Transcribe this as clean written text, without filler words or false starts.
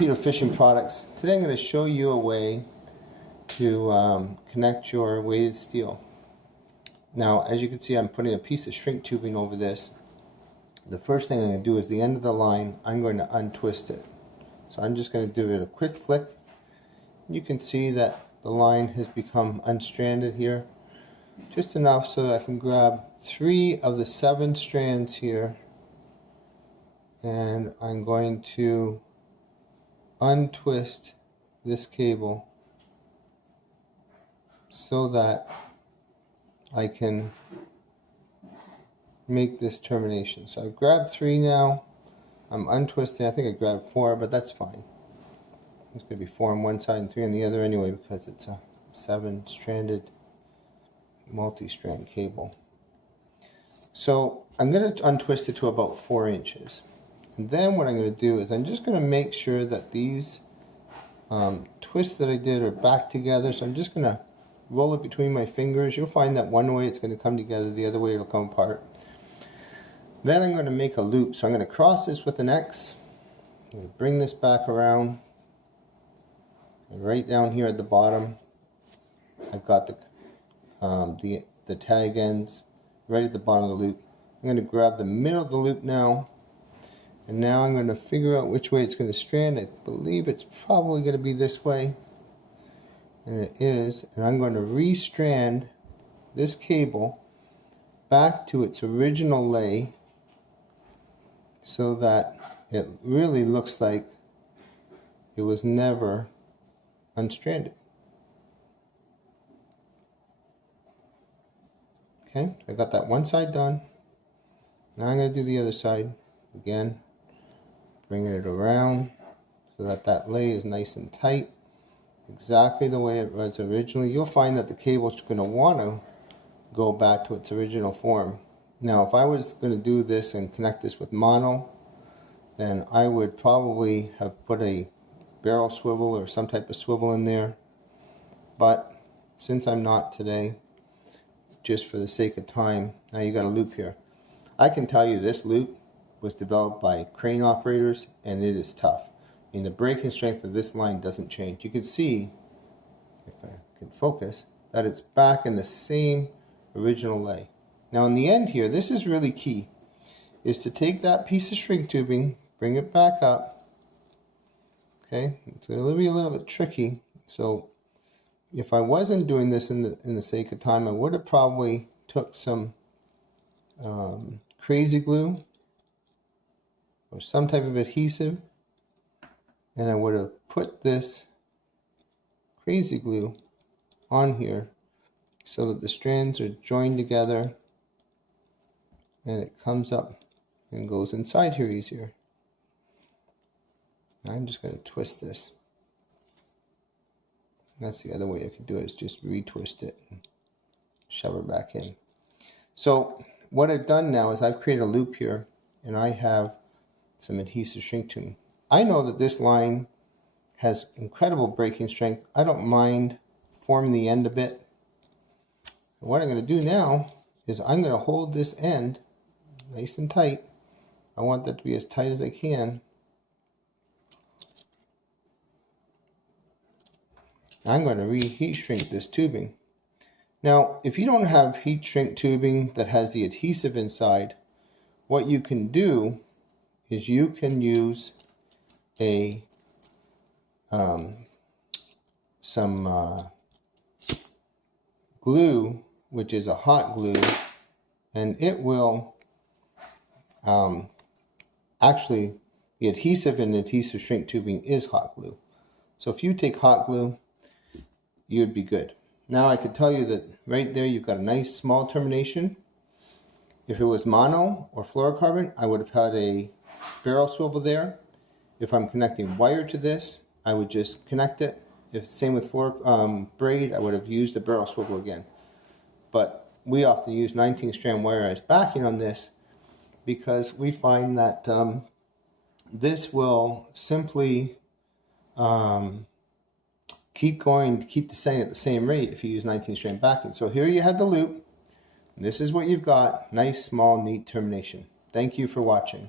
Torpedo Fishing Products. Today I'm going to show you a way to connect your weighted steel. Now, as you can see, I'm putting a piece of shrink tubing over this. The first thing I'm going to do is the end of the line, I'm going to untwist it. So I'm just going to do it a quick flick. You can see that the line has become unstranded here. Just enough so that I can grab 3 of the 7 strands here. And I'm going to untwist this cable so that I can make this termination. So I've grabbed 3 now. I'm untwisting. I think I grabbed 4, but that's fine. It's going to be 4 on one side and 3 on the other anyway, because it's a 7-stranded multi-strand cable. So I'm going to untwist it to about 4 inches. And then what I'm going to do is I'm just going to make sure that these twists that I did are back together. So I'm just going to roll it between my fingers. You'll find that one way it's going to come together, the other way it'll come apart. Then I'm going to make a loop. So I'm going to cross this with an X. I'm going to bring this back around. And right down here at the bottom, I've got the tag ends right at the bottom of the loop. I'm going to grab the middle of the loop now. And now I'm going to figure out which way it's going to strand. I believe it's probably going to be this way. And it is. And I'm going to restrand this cable back to its original lay so that it really looks like it was never unstranded. Okay, I got that one side done. Now I'm going to do the other side again. Bringing it around so that that lay is nice and tight, exactly the way it was originally. You'll find that the cable is going to want to go back to its original form. Now, if I was going to do this and connect this with mono, then I would probably have put a barrel swivel or some type of swivel in there. But since I'm not today, just for the sake of time, now you got a loop here. I can tell you this loop was developed by crane operators, and it is tough. I mean, the breaking strength of this line doesn't change. You can see, if I can focus, that it's back in the same original lay. Now in the end here, this is really key, is to take that piece of shrink tubing, bring it back up. Okay, it's going to be a little bit tricky. So if I wasn't doing this in the sake of time, I would have probably took some crazy glue or some type of adhesive, and I would have put this crazy glue on here so that the strands are joined together and it comes up and goes inside here easier. Now I'm just going to twist this. That's the other way I could do it, is just retwist it and shove it back in. So what I've done now is I've created a loop here, and I have some adhesive shrink tubing. I know that this line has incredible breaking strength. I don't mind forming the end a bit. What I'm going to do now is I'm going to hold this end nice and tight. I want that to be as tight as I can. I'm going to reheat shrink this tubing. Now, if you don't have heat shrink tubing that has the adhesive inside, what you can do is you can use some glue, which is a hot glue, and it will actually, the adhesive in adhesive shrink tubing is hot glue. So if you take hot glue, you'd be good. Now I could tell you that right there you've got a nice small termination. If it was mono or fluorocarbon, I would have had a barrel swivel there. If I'm connecting wire to this, I would just connect it. If same with braid, I would have used a barrel swivel again. But we often use 19-strand wire as backing on this because we find that this will simply keep the same at the same rate if you use 19-strand backing. So here you have the loop. This is what you've got. Nice, small, neat termination. Thank you for watching.